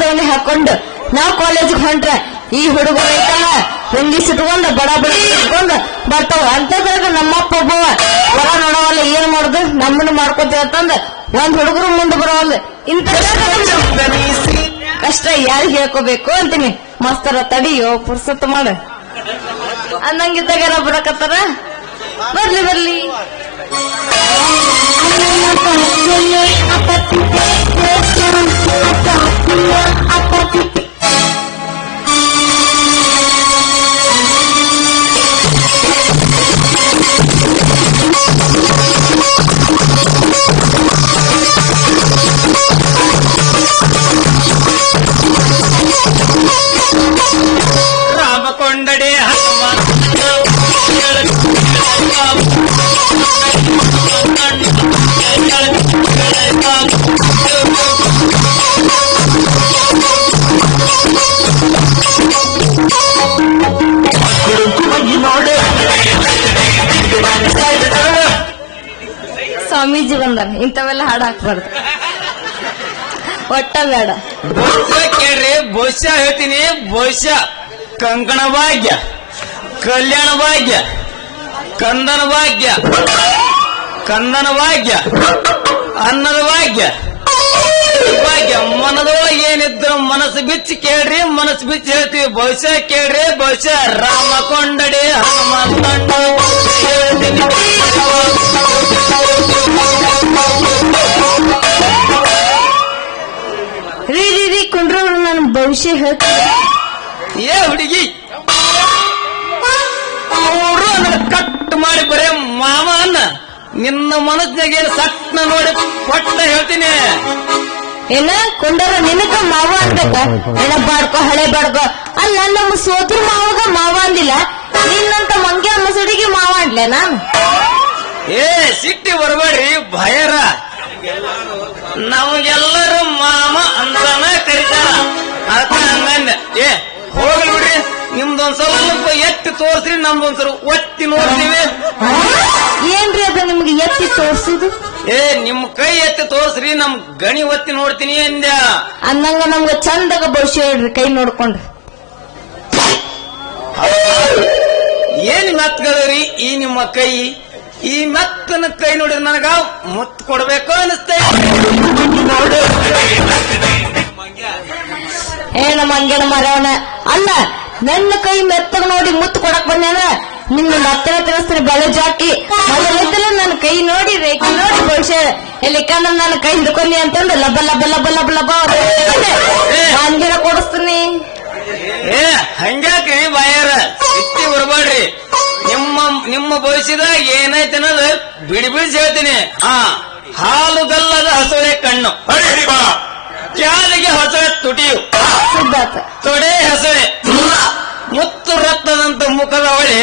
ದವಣಿ ಹಾಕೊಂಡು ನಾವ್ ಕಾಲೇಜಿಗೆ ಹೊಂಟ್ರ ಈ ಹುಡುಗರು ಐತಲ್ಲ ಹೊಂದಿಸಿ ಇಟ್ಕೊಂಡ್ ಬಡ ಬಡ ಇಟ್ಕೊಂಡ್ ಬರ್ತಾವ ಅಂತದ್ರಾಗ ನಮ್ಮಪ್ಪ ಒಬ್ಬವ ಹೊರ ನೋಡವಲ್ಲ ಏನ್ ಮಾಡುದು ನಮ್ಮನ್ನ ಮಾಡ್ಕೊತೇವ ಅಂತಂದ ಒಂದ್ ಹುಡುಗರು ಮುಂದೆ ಬರೋವಲ್ಲ ಇಂತ ಕಷ್ಟ ಯಾರಿಗೆ ಹೇಳ್ಕೋಬೇಕು ಅಂತೀನಿ ಮಾಸ್ತರ ತಡಿಯೋ ಪುರ್ಸತ್ ಮಾಡ ಅನ್ನಂಗಿದ್ದಾಗ ಎಲ್ಲ ಬರಕತ್ತಾರ ಬರ್ಲಿ ಬರ್ಲಿ ರಾಮಕೊಂಡಡೆ ಸ್ವಾಮೀಜಿ ಬಂದಾರ ಇಂಥವೆಲ್ಲ ಹಾಡು ಹಾಕ್ಬಾರ್ದು ಒಟ್ಟ ಬೇಡ ಕೇಳ್ರಿ ಬಹುಶಃ ಹೇಳ್ತೀನಿ ಬಹುಶಃ ಕಂಕಣ ಭಾಗ್ಯ ಕಲ್ಯಾಣ ಭಾಗ್ಯ ಕಂದನ ಭಾಗ್ಯ ಕಂದನ ಭಾಗ್ಯ ಅನ್ನದ ಭಾಗ್ಯ ಭಾಗ್ಯ ಮನದೊಳಗೆ ಏನಿದ್ರು ಮನಸ್ಸು ಬಿಚ್ಚಿ ಕೇಳ್ರಿ ಮನಸ್ಸು ಬಿಚ್ಚಿ ಹೇಳ್ತೀವಿ ಬಹುಶಃ ಕೇಳ್ರಿ ಬಹುಶಃ ರಾಮ ಕೊಂಡಡೆ ಹನುಮಂತಣ್ಣ ಹೇಳ್ತೀನಿ ರೀ ಕುಂಡ್ರ ನಾನು ಭವಿಷ್ಯ ಹೇಳ್ತೀನಿ ಏ ಹುಡುಗಿ ಅವರು ಕಟ್ ಮಾಡಿ ಬರೇ ಮಾವ ಅನ್ನ ನಿನ್ನ ಮನಸ್ಸಿನಾಗೆ ಸಟ್ನ ನೋಡಿ ಪಟ್ಟ ಹೇಳ್ತೀನಿ ಏನ ಕೊಂಡರ ನಿನಗ ಮಾವ ಅಂದಕ್ಕ ಏನ ಬಾಡ್ಕೋ ಹಳೆ ಬಾಡ್ಕೋ ಅಲ್ಲ ನಮ್ಮ ಸೋದ್ರ ಮಾವಾಗ ಮಾವ ಅಂದಿಲ್ಲ ನಿನ್ನಂತ ಮಂಗ್ಯ ಮಸಡಿಗೆ ಮಾವ ಅಂದ್ಲೆ ನಾನು ಏ ಸಿಟ್ಟಿ ಬರಬೇಡ್ರಿ ಭಯರ ನಮಗೆಲ್ಲರೂ ಮಾಮ ಅಂತಾನ ಕರಿತಾರ ಅರ್ಥ ಹಂಗಂದ ಏ ಹೋಗ್ಲಿ ಬಿಡ್ರಿ ನಿಮ್ದೊಂದ್ ಸ್ವಲ್ಪ ಎತ್ತಿ ತೋರ್ಸ್ರಿ ನಮ್ದೊಂದ್ಸಲ ಒತ್ತಿ ನೋಡ್ತೀವಿ ಏನ್ರಿ ಅದು ನಿಮ್ಗೆ ಎತ್ತಿ ತೋರ್ಸುದು ಏ ನಿಮ್ ಕೈ ಎತ್ತಿ ತೋರ್ಸ್ರಿ ನಮ್ ಗಣಿ ಒತ್ತಿ ನೋಡ್ತೀನಿ ಅಂದ್ಯ ಅಂದಂಗ ನಮ್ಗ ಚಂದಾಗ ಭವಿಷ್ಯ ಹೇಳ್ರಿ ಕೈ ನೋಡ್ಕೊಂಡು ಏನ್ ಮೆತ್ಗದ್ರಿ ಈ ನಿಮ್ಮ ಕೈ ಈ ಮೆತ್ತನ ಕೈ ನೋಡಿದ್ರೆ ನನಗ ಮುತ್ತು ಕೊಡ್ಬೇಕು ಅನಿಸ್ತೈತಿ ಏ ನಮ್ಮ ಹಂಗೇನ ಮರವನ ಅಲ್ಲ ನನ್ನ ಕೈ ಮೆತ್ತಗ ನೋಡಿ ಮುತ್ತು ಕೊಡಕ್ ಬಂದೇನ ನಿನ್ನೊಂದು ಹತ್ತಿರ ತಿಳಿಸ್ತೀನಿ ಬೆಳೆ ಜಾಕಿ ಮೊದಲಿದ್ದಲ್ಲ ನನ್ನ ಕೈ ನೋಡಿ ರೇಖೆ ನೋಡಿ ಭವಿಷ್ಯ ಎಲ್ಲಿಕಂದ್ರೆ ನನ್ನ ಕೈ ಹಿಡ್ಕೊಂಡಿ ಅಂತಂದು ಲಬ್ಬ ಲಬ್ಬ ಲಬ್ಬ ಲಬ್ಬ ಲಬ್ಬ ಹಂಗೇನ ಕೊಡಿಸ್ತೀನಿ ಏ ಹಂಗ್ಯಾಕ್ರಿ ಬಾಯಾರ ಸಿಟ್ಟಿ ಬರಬೇಡ್ರಿ ನಿಮ್ಮ ಭವಿಷ್ಯದಾಗ ಏನೈತೆ ಅನ್ನೋದು ಬಿಡಿ ಬಿಡಿಸಿ ಹೇಳ್ತೀನಿ ಹಾಲುಗಲ್ಲದ ಹಸುವೆ ಕಣ್ಣು ಕ್ಯಾಲಿಗೆ ಹಸುವೆ ತುಟಿಯು ಸಿದ್ಧಾರ್ಥ ತೊಡೆ ಹಸುವೆ ಮುತ್ತು ರತ್ನದಂತ ಮುಖದ ಹೊಳೆ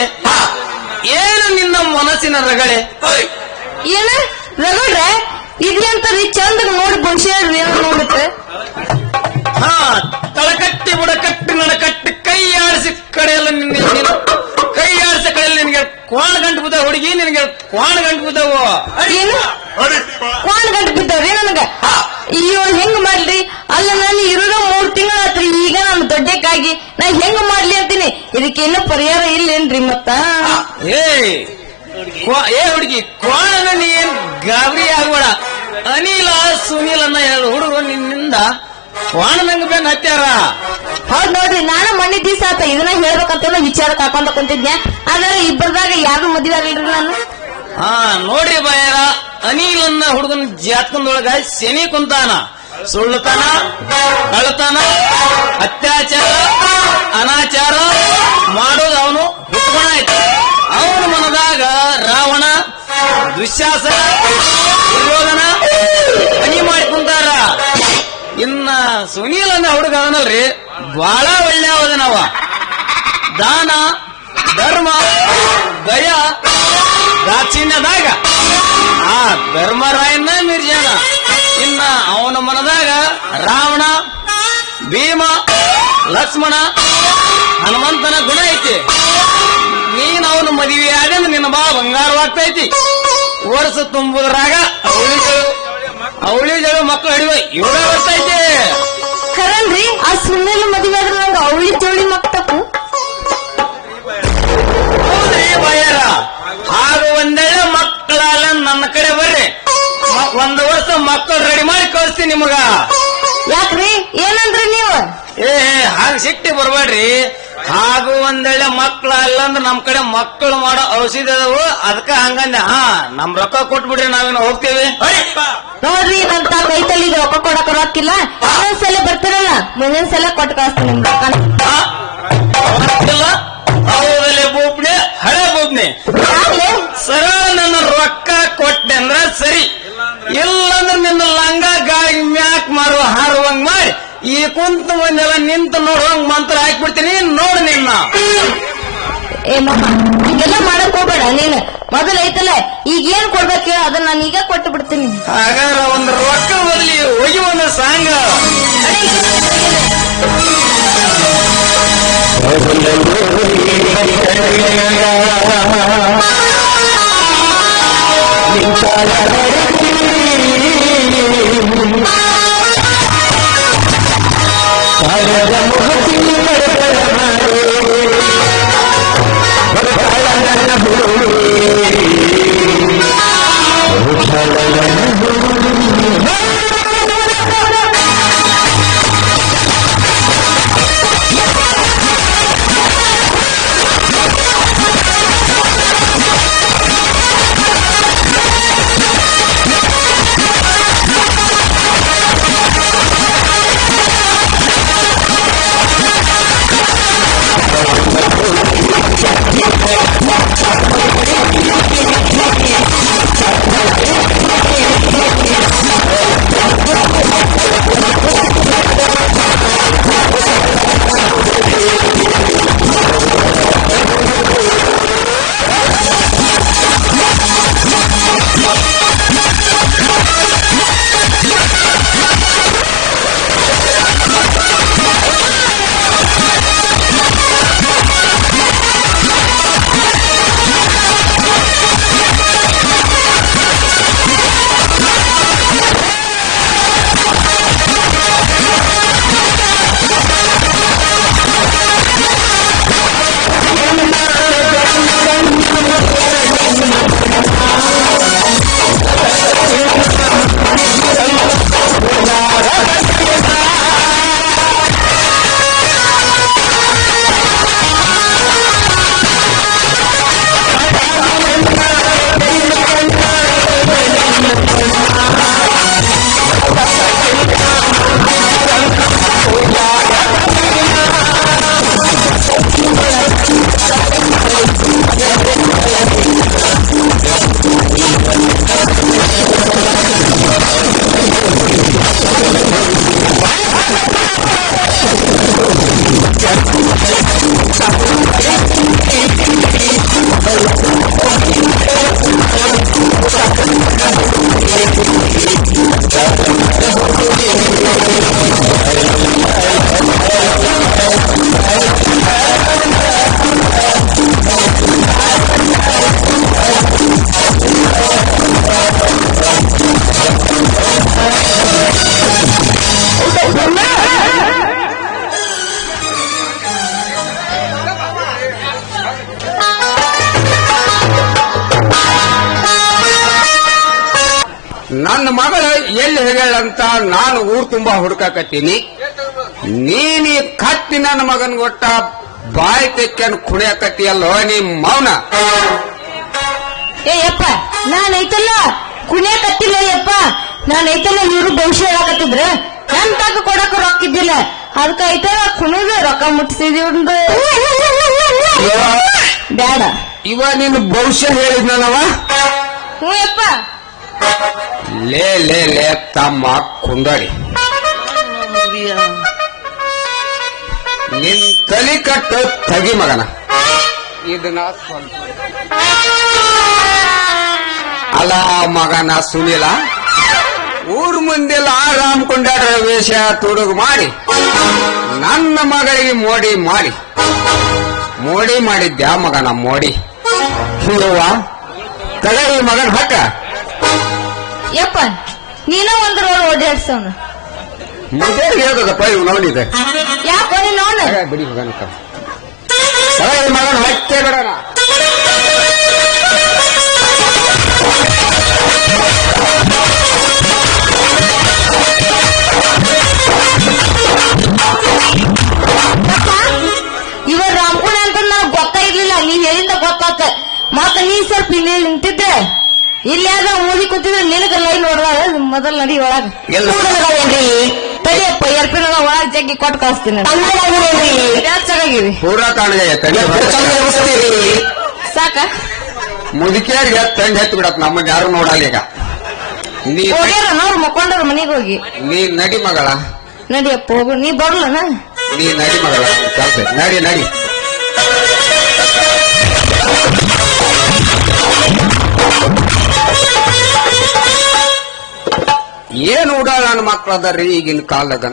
ಏನು ನಿನ್ನ ಮನಸ್ಸಿನ ರಗಳೆ ಏನ ರಗಡ್ರೆ ಇದ್ಯಂತ ರೀ ಚಂದಾಗ ನೋಡಿ ಭವಿಷ್ಯ ಹೇಳ್ರಿ ಏನೋ ನೋಡುತ್ತೆ ತಳಕಟ್ಟಿ ಬುಡಕಟ್ಟಿ ನಡಕಟ್ಟಿ ಕೈ ಆಡಿಸಿ ಕಡೆಯಲ್ಲ ನಿನ್ನ ಕೈ ಆಡಿಸ ಕಡೆಯಲ್ಲಿ ನಿನಗೆ ಕ್ವಾಣ ಗಂಟು ಬಿದ್ದಾವ ಹುಡುಗಿ ನಿನಗೆ ಕ್ವಾಣ ಗಂಟು ಬಿದ್ದಾವು ಏನು ಕ್ವಾಣ ಗಂಟು ಬಿದ್ದಾವ್ರಿ ನನಗ ಅಯ್ಯೋ ಹೆಂಗ್ ಮಾಡ್ಲಿ ಅಲ್ಲ ನಾನು ಇರೋದ 3 ತಿಂಗಳಾತ್ರಿ ಈಗ ನಾನು ದೊಡ್ಡಕ್ಕಾಗಿ ನಾ ಹೆಂಗ್ ಮಾಡ್ಲಿ ಅಂತೀನಿ ಇದಕ್ಕೇನು ಪರಿಹಾರ ಇಲ್ಲೇನ್ರಿ ಮತ್ತ ಏ ಹುಡುಗಿ ಕ್ವಾಣ ನೀನ್ ಗಾಬರಿ ಆಗ್ಬೇಡ ಅನಿಲ ಸುನೀಲ್ ಅನ್ನ ಎರಡು ಹುಡುಗರು ನಿನ್ನಿಂದ ಕ್ವಾಣ ನಂಗ ಬೆನ್ ಹತ್ಯಾರ ಹೌದ್ ನೋಡ್ರಿ ನಾನು ಮಣ್ಣಿ ದಿವಸ ಆತ ಇದನ್ನ ಹೇಳ್ಬೇಕಂತ ವಿಚಾರಕ್ಕೆ ಹಾಕೊಂಡ ಕುಂತಿದ್ನ ಆದ್ರೆ ಇಬ್ಬರದಾಗ ಯಾರು ಮದುವೆ ಆಗಿಲ್ರಿ ನಾನು ನೋಡ್ರಿ ಬಾಯಾರ ಅನಿಲನ್ನ ಹುಡುಗನ ಜಾತಕದೊಳಗ ಶನಿ ಕುಂತಾನ ಸುಳ್ಳುತನ ಕಳ್ಳತನ ಅತ್ಯಾಚಾರ ಅನಾಚಾರ ಮಾಡೋದು ಅವನು ಹುಟ್ಕೊಣ ಆಯ್ತು ಅವನ ಮನದಾಗ ರಾವಣ ದುಶ್ಯಾಸನ ದುರ್ಯೋಧನ ಹನಿ ಮಾಡಿ ಕುಂತಾರ ಇನ್ನ ಸುನೀಲನ್ನ ಹುಡುಗ ಅದನಲ್ರಿ ಬಹಳ ಒಳ್ಳೆ ಅವದನವ ದಾನ ಧರ್ಮ ದಯ ದಾಕ್ಷಿಣ್ಯದಾಗ ಆ ಧರ್ಮರಾಯನ ಮಿರ್ಜಾನ ಇನ್ನ ಅವನ ಮನದಾಗ ರಾವಣ ಭೀಮ ಲಕ್ಷ್ಮಣ ಹನುಮಂತನ ಗುಣ ಐತಿ ನೀನ್ ಅವನ ಮದುವೆ ಆಗಂದ್ರೆ ನಿನ್ನ ಬಾ ಬಂಗಾರವಾಗ್ತೈತಿ ವರ್ಷ ತುಂಬುದ್ರಾಗ ಅವಳಿ ಜಗಳು ಮಕ್ಕಳು ಹಿಡಿಯುವ ಇವಾಗ ಬರ್ತೈತಿ ಖರನ್ರಿ ಆ ಸುನ್ನೆಲ್ಲ ಮದುವೆ ಆದ್ರೆ ನಂಗೆ ಅವಳಿ ಜೋಳಿ ಮಕ್ತಪ್ಪು ಹೌದ್ರಿ ಬಯ್ಯಾರ ಹಾಗೂ ಒಂದೆರಡು ಮಕ್ಕಳಲ್ಲ ನನ್ನ ಕಡೆ ಬರ್ರಿ ಒಂದು ವರ್ಷ ಮಕ್ಕಳು ರೆಡಿ ಮಾಡಿ ಕಳಿಸ್ತೀನಿ ನಿಮಗ. ಯಾಕ್ರಿ ಏನಂದ್ರಿ ನೀವು? ಏ ಹಾಗ ಸಿಟ್ಟಿ ಬರ್ಬೇಡ್ರಿ. ಹಾಗೂ ಒಂದೆಳೆ ಮಕ್ಕಳ ಅಲ್ಲಂದ್ರ ನಮ್ ಕಡೆ ಮಕ್ಕಳು ಮಾಡೋ ಔಷಧಿ ಅದಾವು, ಅದಕ್ಕ ಹಂಗಂದೆ. ನಮ್ ರೊಕ್ಕ ಕೊಟ್ಬಿಡ್ರಿ, ನಾವೇನು ಹೋಗ್ತೇವಿ. ನೋಡ್ರಿ ನನ್ ತಾ ಕೈತಲ್ಲಿಗೆ ರೊಕ್ಕ ಕೊಡಕ್ ರೊಕ್ಕಿಲ್ಲ. ಇನ್ನೊಂದ್ಸಲ ಬರ್ತಿರಲ್ಲ ಮುಂದಿನ ಸಲ ಕೊಟ್ಟು ಕಳಿಸ್ತೀನಿ ನಿಮ್ ರೊಕ್ಕ. ಹೌದಲ್ಲೇ ಬೋಬ್ನೆ, ಹಳೆ ಬೋಬ್ನೆ. ಸರ ನನ್ನ ರೊಕ್ಕ ಕೊಟ್ಟೆ ಅಂದ್ರ ಸರಿ, ಇಲ್ಲಂದ್ರ ನಿನ್ನ ಲಂಗ ಗಾಳಿ ಮ್ಯಾಕ್ ಮಾರುವ ಹಾರುವಂಗ್ ಮಾಡಿ ಈ ಕುಂತ ಮಂದೆಲ್ಲ ನಿಂತು ನೋಡುವಂಗ್ ಮಂತ್ರ ಹಾಕ್ಬಿಡ್ತೀನಿ. ನೋಡು ನಿನ್ನ. ಏ ಮಮ್ಮ ಈಗೆಲ್ಲ ಮಾಡಕ್ ಹೋಗ್ಬೇಡ ನೀನು. ಮೊದಲು ಐತಲ್ಲ ಈಗ ಏನ್ ಕೊಡ್ಬೇಕು ಹೇಳ, ಅದನ್ನ ನಾನು ಈಗ ಕೊಟ್ಟು ಬಿಡ್ತೀನಿ. ಹಾಗಾದ್ರೆ ಒಂದು ರೊಕ್ಕ ಬದಲಿ ಹೋಗಿ ಒಂದು ಸಾಂಗ್. ನನ್ನ ಮಗಳು ಎಲ್ಲಿ ಹೇಳಂತ ನಾನು ಊರ್ ತುಂಬಾ ಹುಡುಕಾಕತ್ತೀನಿ. ನೀನಿ ಕತ್ತಿ ನನ್ನ ಮಗನ್ ಕೊಟ್ಟ ಬಾಯಿ ತೆಕ್ಕನ್ ಕುಣಿಯಾಕತ್ತೀಯಲ್ಲೋ ನೀ ಮೌನ. ಏ ಯಪ್ಪ ನಾನೈತಲ್ಲ ಕುಣಿಯಕತ್ತಿಲ್ಲ ಯಪ್ಪ, ನಾನೈತಲ್ಲ ಇವ್ರು ಭವಿಷ್ಯ ಹೇಳಕತ್ತಿದ್ರ ನನ್ ತಾಕ ಕೊಡಕ ರೊಕ್ಕ ಇದ್ದಿಲ್ಲ, ಅದಕ್ಕ ಐತಲ್ಲ ಕುಣಿದ ರೊಕ್ಕ ಮುಟ್ಟಿಸಿದೀವ್ ಬ್ಯಾಡ. ಇವ ನಿನ್ನ ಭವಿಷ್ಯ ಹೇಳಿದ್ನವ. ಹ್ಞೂ ಯಪ್ಪ. ಲೇ ಲೇ ಲೇ ತಮ್ಮ ಕುಂದರಿ, ನಿನ್ ತಲೆ ಕಟ್ಟು ತಗಿ ಮಗನ. ಇದನ್ನ ಅಲ್ಲ ಮಗನ ಸುನಿಲ, ಊರ್ ಮುಂದೆಲ್ಲ ಆರಾಮ್ ಕೊಂಡಾಡ್ರ ವೇಷ ತುಡುಗು ಮಾಡಿ ನನ್ನ ಮಗಳಿಗೆ ಮೋಡಿ ಮಾಡಿದ್ಯಾ ಮಗನ ಮೋಡಿ. ಹಿಂಗವ್ವ ತಗಡಿ ಮಗನ ಹಕ್ಕ. ಯಪ್ಪ ನೀನ ಒಂದ್ ರೋಡ್ ಓಡಾಡ್ಸವನು. ಮುದೇರಿಗೆ ಹೇಳ್ದಪ್ಪ ಇವ್ ನೋಡಿದೆ ಯಾಕೋ ನೀನ್ ನೋಡ ಬಿಡಿ ಮಗನ ಮಗನ ಹಚ್ಚೆ ಬಿಡೋಣ ಇವ ರಾಮಕುಣ ಅಂತ ನನಗ್ ಗೊತ್ತಾಗಿರ್ಲಿಲ್ಲ ನೀ ಹೇಳಿಂದ ಗೊತ್ತಾತ ಮತ್ತ ನೀ ಸ್ವಲ್ಪ ಇಲ್ಲಿ ನಿಂತಿದ್ದೆ ಇಲ್ಲಿ ಯಾವ್ದ ಓದಿ ಕೂತಿದ್ರೆ ನಿನಗ ಲೈನ್ ನೋಡ್ದಾಗ ಮೊದಲ ನದಿ ಒಳಗ ತಡಿಯಪ್ಪ ಎರ್ಪಿನ ಒಳಗ್ ಜಗ್ಗಿ ಕೊಟ್ಟು ಕಳಿಸ್ತೀನಿ ಚೆನ್ನಾಗಿರಿ ಪೂರಾ ಕಾಣಿಗೆ ಸಾಕ ಮುದುಕಿಯರಿಗೆ ತಂಡ ಎತ್ತು ಬಿಡತ್ ನಮ್ಮನ್ನ ಯಾರು ನೋಡಲ್ಲ ಈಗ ಹೋಗ್ಯಾರ ನೋಡ್ ಮಕ್ಕೊಂಡ್ರ ಮನೆಗೆ ಹೋಗಿ ನೀ ನಡಿ ಮಗಳ ನಡಿಯಪ್ಪ ಹೋಗು ನೀ ಬರ್ಲನ ನೀ ನಡಿ ಮಗಳ ಕೆಲಸ ನಡಿ ನಡಿ ಏನ್ ಉಡಾಳ ನನ್ನ ಮಕ್ಳು ಅದಾರ್ರಿ ಈಗಿನ ಕಾಲದಾಗ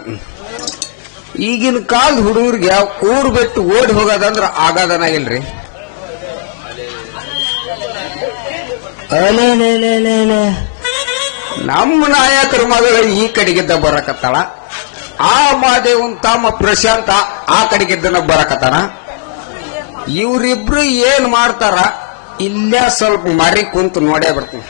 ಈಗಿನ ಕಾಲದ ಹುಡುಗರಿಗೆ ಊರ್ ಬಿಟ್ಟು ಓಡಿ ಹೋಗೋದಂದ್ರ ಆಗೋದನ ಇಲ್ರಿ ನಮ್ಮ ನಾಯಕರ ಮಗಳು ಈ ಕಡೆಗಿದ್ದ ಬರಕತ್ತಾಳ ಆ ಮಾದೇವನ್ ತಮ್ಮ ಪ್ರಶಾಂತ ಆ ಕಡೆಗಿದ್ದನ ಬರಕತ್ತಾನ ಇವ್ರಿಬ್ರು ಏನ್ ಮಾಡ್ತಾರ ಇಲ್ಲೇ ಸ್ವಲ್ಪ ಮರಿ ಕುಂತು ನೋಡೇ ಬರ್ತೀನಿ